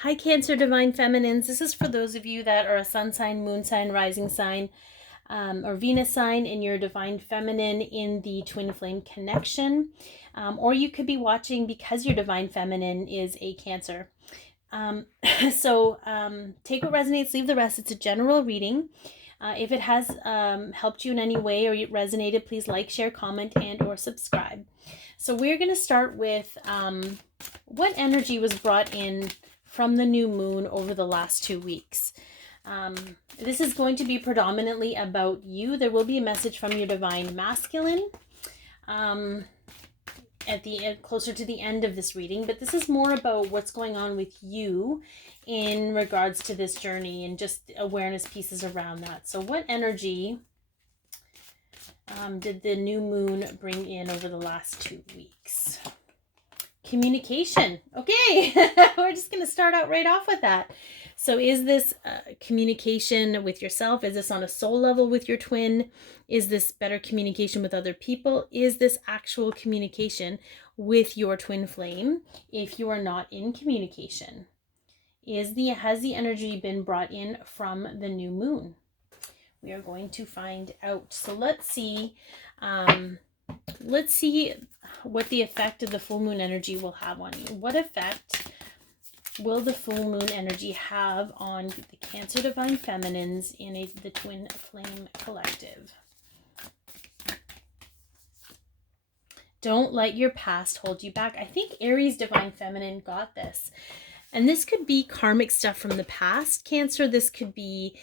Hi, Cancer Divine Feminines. This is for those of you that are a sun sign, moon sign, rising sign, or Venus sign in your Divine Feminine in the Twin Flame connection. Or you could be watching because your Divine Feminine is a Cancer. So take what resonates, leave the rest. It's a general reading. If it has helped you in any way or it resonated, please like, share, comment, and or subscribe. So we're going to start with what energy was brought in from the new moon over the last 2 weeks. This is going to be predominantly about you. There will be a message from your Divine Masculine at the closer to the end of this reading, but this is more about what's going on with you in regards to this journey and just awareness pieces around that. So what energy did the new moon bring in over the last 2 weeks? Communication. Okay, we're just going to start out right off with that. So is this communication with yourself? Is this on a soul level with your twin? Is this better communication with other people? Is this actual communication with your twin flame if you are not in communication? Has the energy been brought in from the new moon? We are going to find out. So let's see what the effect of the full moon energy will have on you. What effect will the full moon energy have on the Cancer Divine Feminines in the Twin Flame Collective? Don't let your past hold you back. I think Aries Divine Feminine got this. And this could be karmic stuff from the past, Cancer. This could be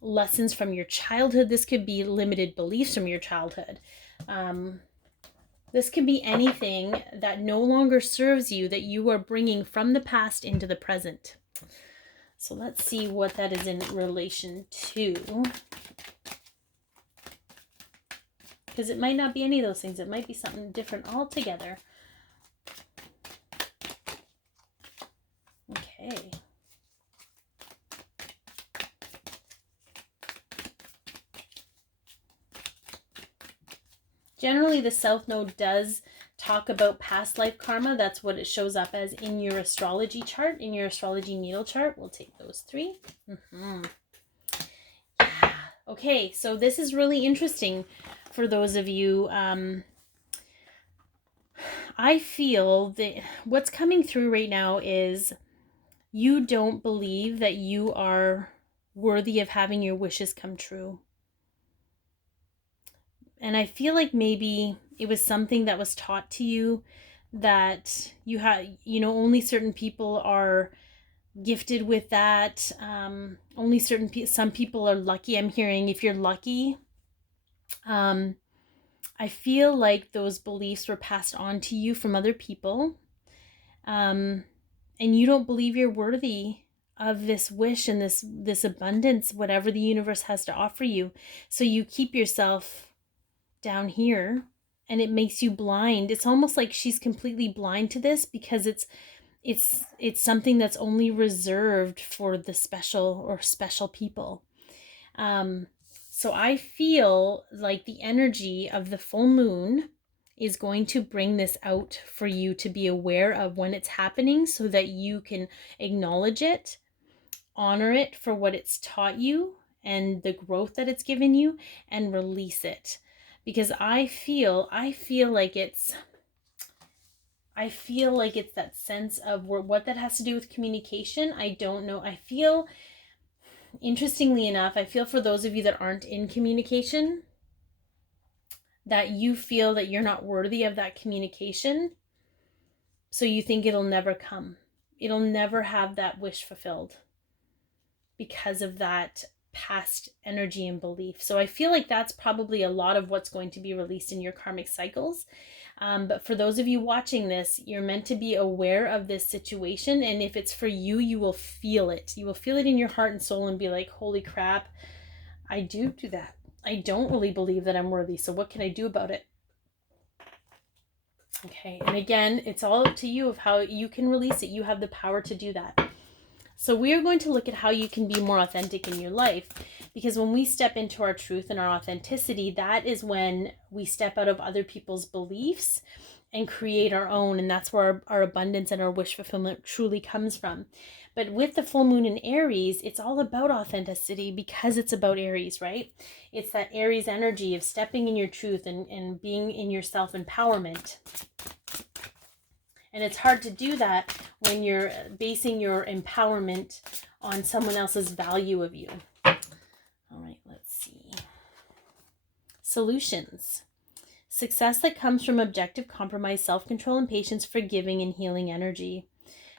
lessons from your childhood. This could be limited beliefs from your childhood. This could be anything that no longer serves you that you are bringing from the past into the present. So let's see what that is in relation to. Because it might not be any of those things. It might be something different altogether. Okay. Generally, the South Node does talk about past life karma. That's what it shows up as in your astrology chart, in your astrology natal chart. We'll take those three. Yeah. Okay, so this is really interesting for those of you. I feel that what's coming through right now is you don't believe that you are worthy of having your wishes come true. And I feel like maybe it was something that was taught to you that you have, only certain people are gifted with that. Only some people are lucky. I'm hearing if you're lucky. I feel like those beliefs were passed on to you from other people. And you don't believe you're worthy of this wish and this abundance, whatever the universe has to offer you. So you keep yourself down here and it makes you blind. It's almost like she's completely blind to this because it's something that's only reserved for the special people. So I feel like the energy of the full moon is going to bring this out for you to be aware of when it's happening so that you can acknowledge it, honor it for what it's taught you and the growth that it's given you, and release it. Because I feel like it's that sense of what that has to do with communication. I don't know. I feel, interestingly enough, I feel for those of you that aren't in communication, that you feel that you're not worthy of that communication. So you think it'll never come. It'll never have that wish fulfilled because of that past energy and belief. So I feel like that's probably a lot of what's going to be released in your karmic cycles. But for those of you watching this, you're meant to be aware of this situation. And if it's for you, you will feel it. You will feel it in your heart and soul and be like, holy crap, I do that. I don't really believe that I'm worthy. So what can I do about it? Okay. And again, it's all up to you of how you can release it. You have the power to do that. So we are going to look at how you can be more authentic in your life, because when we step into our truth and our authenticity, that is when we step out of other people's beliefs and create our own. And that's where our abundance and our wish fulfillment truly comes from. But with the full moon in Aries, it's all about authenticity because it's about Aries, right? It's that Aries energy of stepping in your truth and being in your self-empowerment. And it's hard to do that when you're basing your empowerment on someone else's value of you. All right, let's see. Solutions. Success that comes from objective compromise, self-control, and patience, forgiving and healing energy.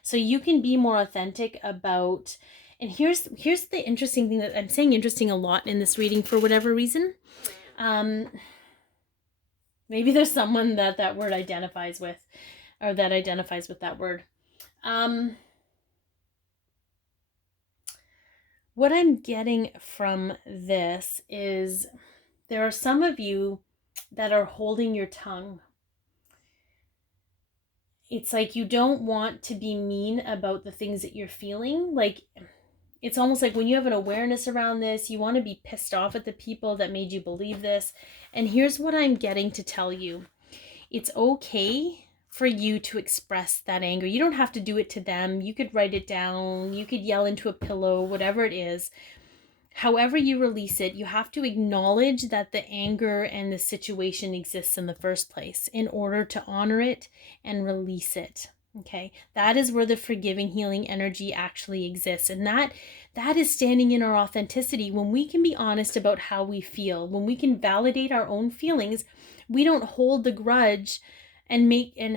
So you can be more authentic about, and here's the interesting thing that I'm saying interesting a lot in this reading for whatever reason. Maybe there's someone that word identifies with, or that identifies with that word. What I'm getting from this is there are some of you that are holding your tongue. It's like you don't want to be mean about the things that you're feeling. Like, it's almost like when you have an awareness around this, you want to be pissed off at the people that made you believe this. And here's what I'm getting to tell you. It's okay for you to express that anger. You don't have to do it to them. You could write it down. You could yell into a pillow, whatever it is. However you release it, you have to acknowledge that the anger and the situation exists in the first place in order to honor it and release it. Okay, that is where the forgiving, healing energy actually exists. And that is standing in our authenticity. When we can be honest about how we feel, when we can validate our own feelings, we don't hold the grudge and make in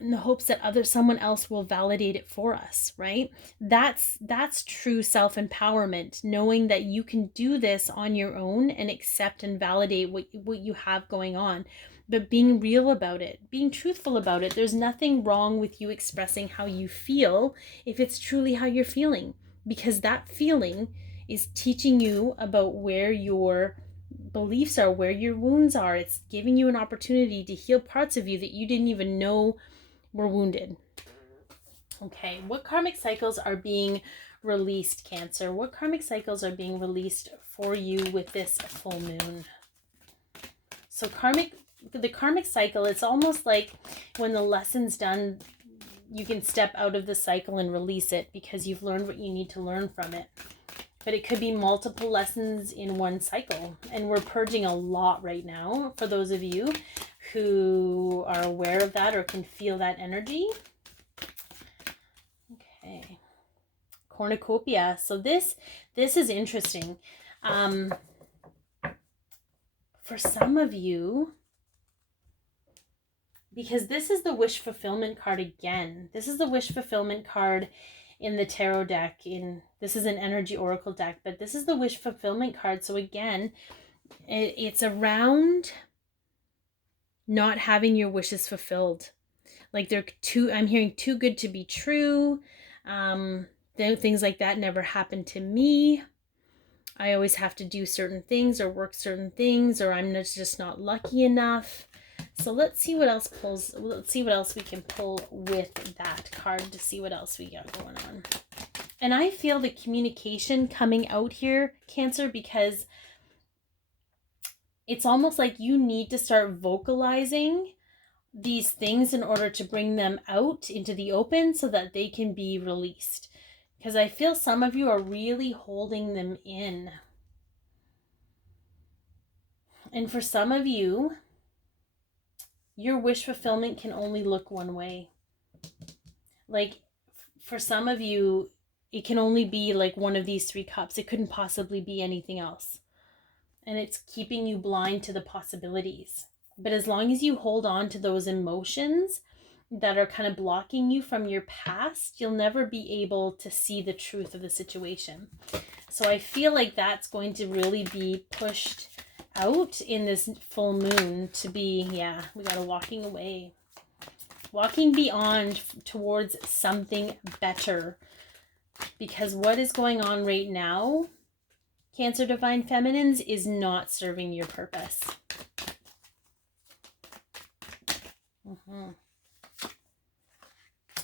the hopes that someone else will validate it for us, right? That's true self-empowerment, knowing that you can do this on your own and accept and validate what you have going on, but being real about it, being truthful about it. There's nothing wrong with you expressing how you feel if it's truly how you're feeling, because that feeling is teaching you about where your beliefs are, where your wounds are. It's giving you an opportunity to heal parts of you that you didn't even know were wounded. Okay, what karmic cycles are being released, Cancer? What karmic cycles are being released for you with this full moon? So the karmic cycle, it's almost like when the lesson's done, you can step out of the cycle and release it because you've learned what you need to learn from it. But it could be multiple lessons in one cycle. And we're purging a lot right now for those of you who are aware of that or can feel that energy. Okay. Cornucopia. So this is interesting. For some of you, because this is the wish fulfillment card again. This is the wish fulfillment card in the tarot deck. This is an energy oracle deck, but this is the wish fulfillment card. So again, it's around not having your wishes fulfilled. Like I'm hearing too good to be true. Things like that never happen to me. I always have to do certain things or work certain things, or I'm just not lucky enough. So let's see what else pulls. Let's see what else we can pull with that card to see what else we got going on. And I feel the communication coming out here, Cancer, because it's almost like you need to start vocalizing these things in order to bring them out into the open so that they can be released. Because I feel some of you are really holding them in. And for some of you, your wish fulfillment can only look one way. Like, for some of you, it can only be like one of these 3 cups. It couldn't possibly be anything else. And it's keeping you blind to the possibilities. But as long as you hold on to those emotions that are kind of blocking you from your past, you'll never be able to see the truth of the situation. So I feel like that's going to really be pushed out in this full moon to be, we got a walking away. Walking beyond towards something better. Because what is going on right now, Cancer Divine Feminines, is not serving your purpose.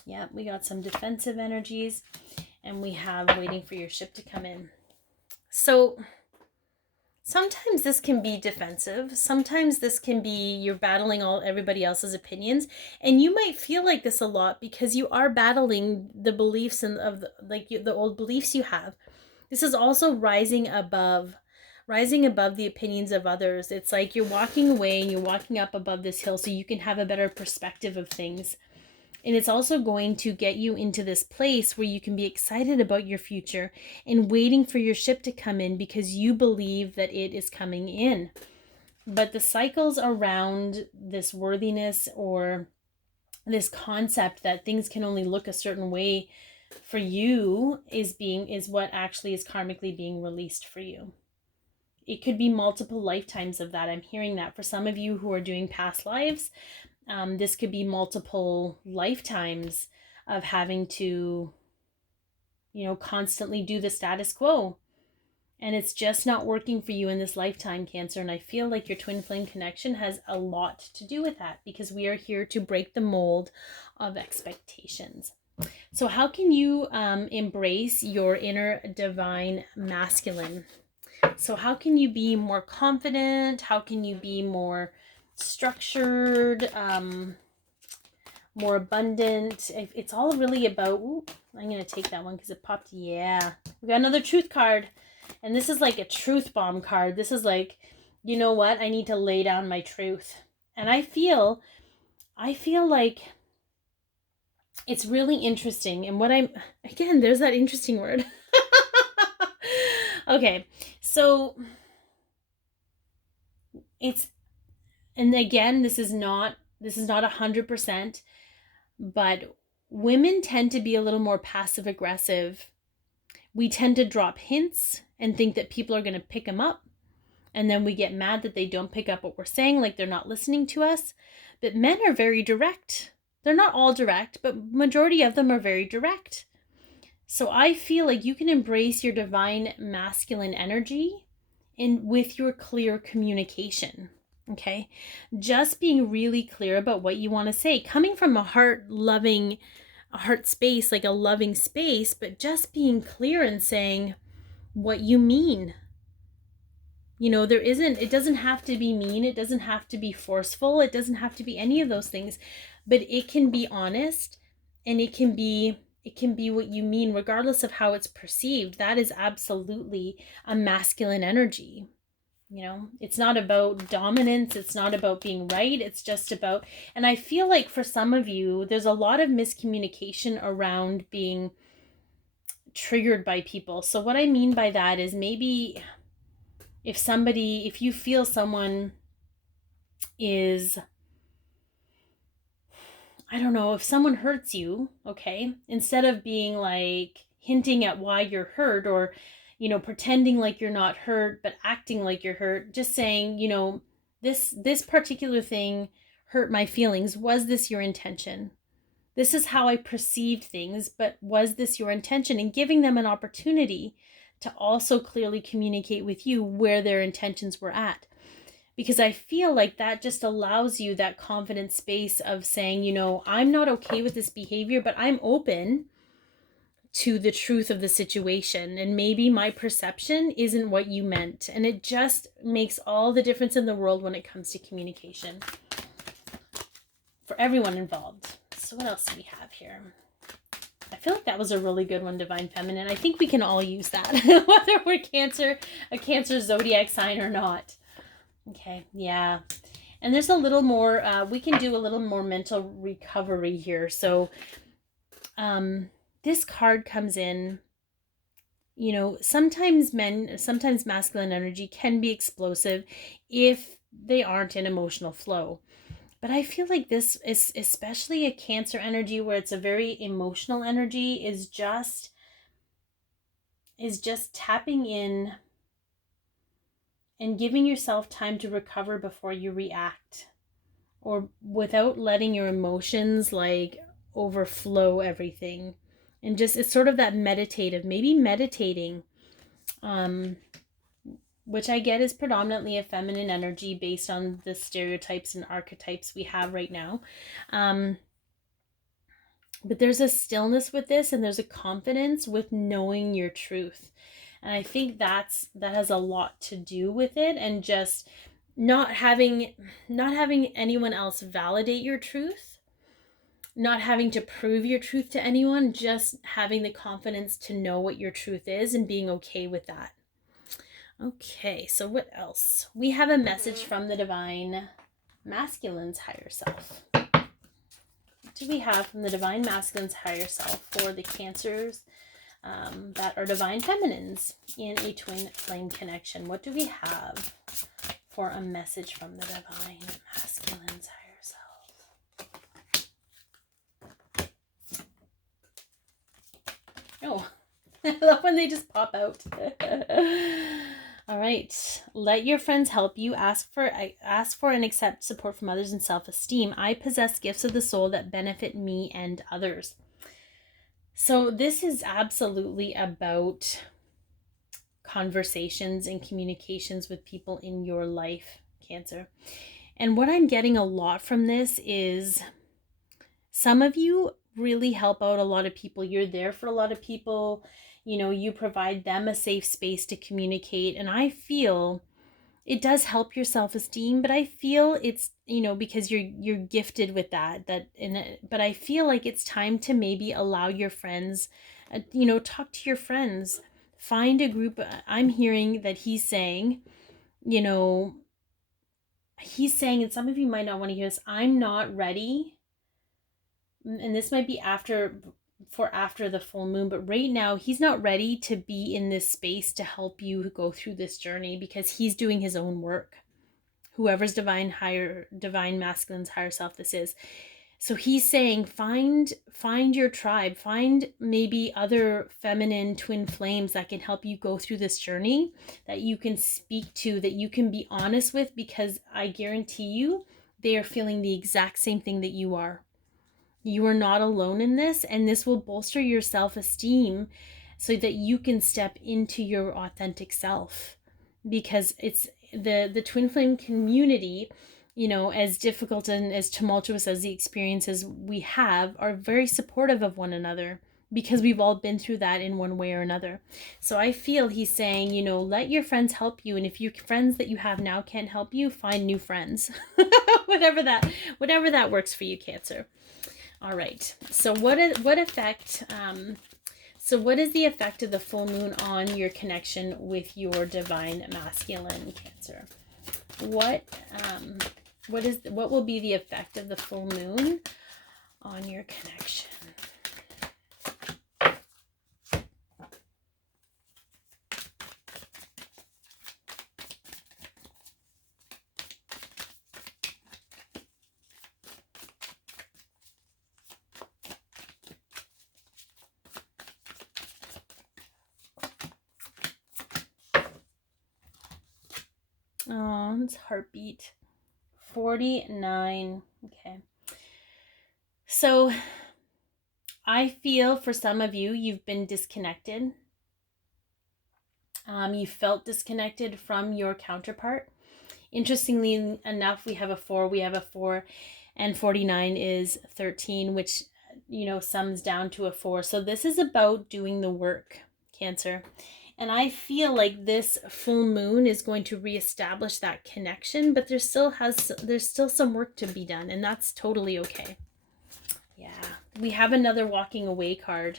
Yeah, we got some defensive energies, and we have waiting for your ship to come in. So Sometimes this can be defensive. Sometimes this can be you're battling everybody else's opinions, and you might feel like this a lot because you are battling the beliefs and the old beliefs you have. This is also rising above the opinions of others. It's like you're walking away and you're walking up above this hill so you can have a better perspective of things. And it's also going to get you into this place where you can be excited about your future and waiting for your ship to come in because you believe that it is coming in. But the cycles around this worthiness or this concept that things can only look a certain way for you is what actually is karmically being released for you. It could be multiple lifetimes of that. I'm hearing that for some of you who are doing past lives. This could be multiple lifetimes of having to, constantly do the status quo. And it's just not working for you in this lifetime, Cancer. And I feel like your twin flame connection has a lot to do with that because we are here to break the mold of expectations. So how can you embrace your inner divine masculine? So how can you be more confident? How can you be more structured, more abundant? It's all really about, I'm going to take that one because it popped. Yeah. We got another truth card. And this is like a truth bomb card. This is like, you know what? I need to lay down my truth. And I feel like it's really interesting. And again, there's that interesting word. Okay. So and again, this is not 100%, but women tend to be a little more passive aggressive. We tend to drop hints and think that people are going to pick them up. And then we get mad that they don't pick up what we're saying, like they're not listening to us. But men are very direct. They're not all direct, but majority of them are very direct. So I feel like you can embrace your divine masculine energy with your clear communication. Okay, just being really clear about what you want to say, coming from a heart space, like a loving space, but just being clear and saying what you mean. It doesn't have to be mean, it doesn't have to be forceful, it doesn't have to be any of those things, but it can be honest, and it can be what you mean regardless of how it's perceived. That is absolutely a masculine energy. It's not about dominance. It's not about being right. It's just about, and I feel like for some of you, there's a lot of miscommunication around being triggered by people. So what I mean by that is maybe if you feel someone is, I don't know, if someone hurts you, okay, instead of being like hinting at why you're hurt or pretending like you're not hurt, but acting like you're hurt, just saying, this particular thing hurt my feelings. Was this your intention? This is how I perceived things, but was this your intention? And giving them an opportunity to also clearly communicate with you where their intentions were at. Because I feel like that just allows you that confident space of saying, I'm not okay with this behavior, but I'm open to the truth of the situation, and maybe my perception isn't what you meant. And it just makes all the difference in the world when it comes to communication for everyone involved. So what else do we have here? I feel like that was a really good one, Divine Feminine. I think we can all use that, whether we're a Cancer zodiac sign or not. Okay, yeah. And there's a little more, we can do a little more mental recovery here. So this card comes in, sometimes masculine energy can be explosive if they aren't in emotional flow. But I feel like this is especially a Cancer energy where it's a very emotional energy is just tapping in and giving yourself time to recover before you react, or without letting your emotions like overflow everything. And just, it's sort of that meditating, which I get is predominantly a feminine energy based on the stereotypes and archetypes we have right now. But there's a stillness with this, and there's a confidence with knowing your truth. And I think that has a lot to do with it, and just not having anyone else validate your truth, not having to prove your truth to anyone, just having the confidence to know what your truth is and being okay with that. Okay, so what else? We have a message from the divine masculine's higher self. What do we have from the divine masculine's higher self for the Cancers that are divine feminines in a twin flame connection? What do we have for a message from the divine masculine's higher self? Oh, I love when they just pop out. All right. Let your friends help you. Ask for and accept support from others and self-esteem. I possess gifts of the soul that benefit me and others. So this is absolutely about conversations and communications with people in your life, Cancer. And what I'm getting a lot from this is some of you really help out a lot of people. You're there for a lot of people. You know, you provide them a safe space to communicate. And I feel it does help your self-esteem, but I feel it's, you know, because you're gifted with but I feel like it's time to maybe allow your friends, you know, talk to your friends, find a group. I'm hearing that he's saying, you know, and some of you might not want to hear this, I'm not ready. And this might be after the full moon, but right now he's not ready to be in this space to help you go through this journey, because he's doing his own work. Whoever's divine masculine's higher self this is. So he's saying find your tribe, find maybe other feminine twin flames that can help you go through this journey, that you can speak to, that you can be honest with, because I guarantee you they are feeling the exact same thing that you are. You are not alone in this, and this will bolster your self-esteem so that you can step into your authentic self. Because it's the twin flame community, you know, as difficult and as tumultuous as the experiences we have, are very supportive of one another, because we've all been through that in one way or another. So I feel he's saying, you know, let your friends help you, and if your friends that you have now can't help you, find new friends. whatever that works for you, Cancer. All right. So what is the effect of the full moon on your connection with your divine masculine, Cancer? What will be the effect of the full moon on your connection? Oh, it's heartbeat. 49. Okay. So I feel for some of you, you've been disconnected. You felt disconnected from your counterpart. Interestingly enough, we have a 4, and 49 is 13, which, you know, sums down to a 4. So this is about doing the work, Cancer. And I feel like this full moon is going to reestablish that connection, but there's still some work to be done, and that's totally okay. Yeah. We have another walking away card.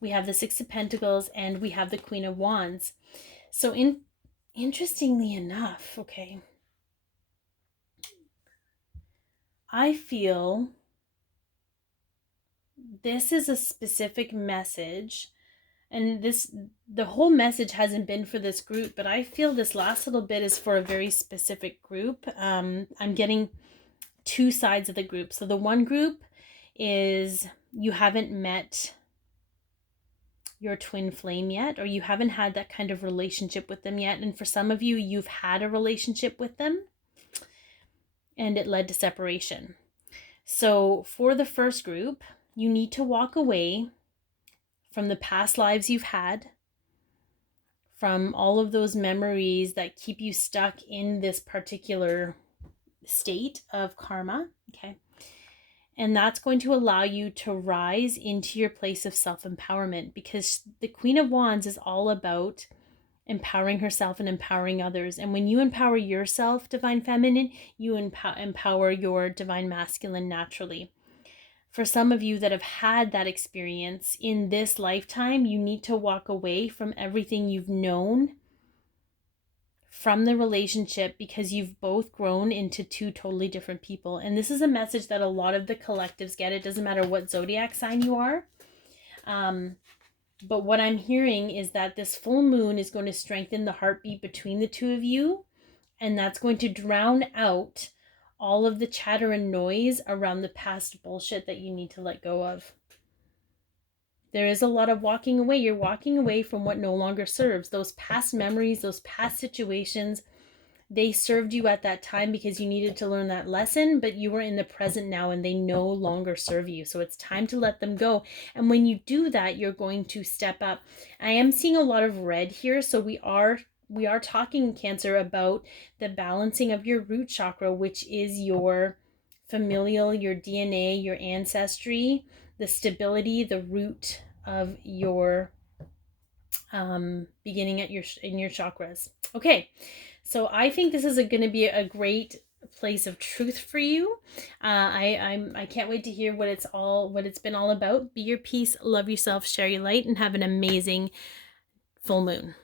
We have the 6 of Pentacles, and we have the Queen of Wands. So interestingly enough, okay, I feel this is a specific message. And the whole message hasn't been for this group, but I feel this last little bit is for a very specific group. I'm getting 2 sides of the group. So the one group is you haven't met your twin flame yet, or you haven't had that kind of relationship with them yet. And for some of you, you've had a relationship with them and it led to separation. So for the first group, you need to walk away from the past lives you've had, from all of those memories that keep you stuck in this particular state of karma, okay? And that's going to allow you to rise into your place of self-empowerment, because the Queen of Wands is all about empowering herself and empowering others. And when you empower yourself, divine feminine, you empower your divine masculine naturally. For some of you that have had that experience in this lifetime, you need to walk away from everything you've known from the relationship, because you've both grown into two totally different people. And this is a message that a lot of the collectives get. It doesn't matter what zodiac sign you are. But what I'm hearing is that this full moon is going to strengthen the heartbeat between the two of you. And that's going to drown out all of the chatter and noise around the past bullshit that you need to let go of. There is a lot of walking away. You're walking away from what no longer serves. Those past memories, those past situations, they served you at that time because you needed to learn that lesson, but you are in the present now and they no longer serve you. So it's time to let them go. And when you do that, you're going to step up. I am seeing a lot of red here. So we are talking, Cancer, about the balancing of your root chakra, which is your familial, your DNA, your ancestry, the stability, the root of your beginning at in your chakras. Okay, so I think this is going to be a great place of truth for you. I can't wait to hear what it's been all about. Be your peace, love yourself, share your light, and have an amazing full moon.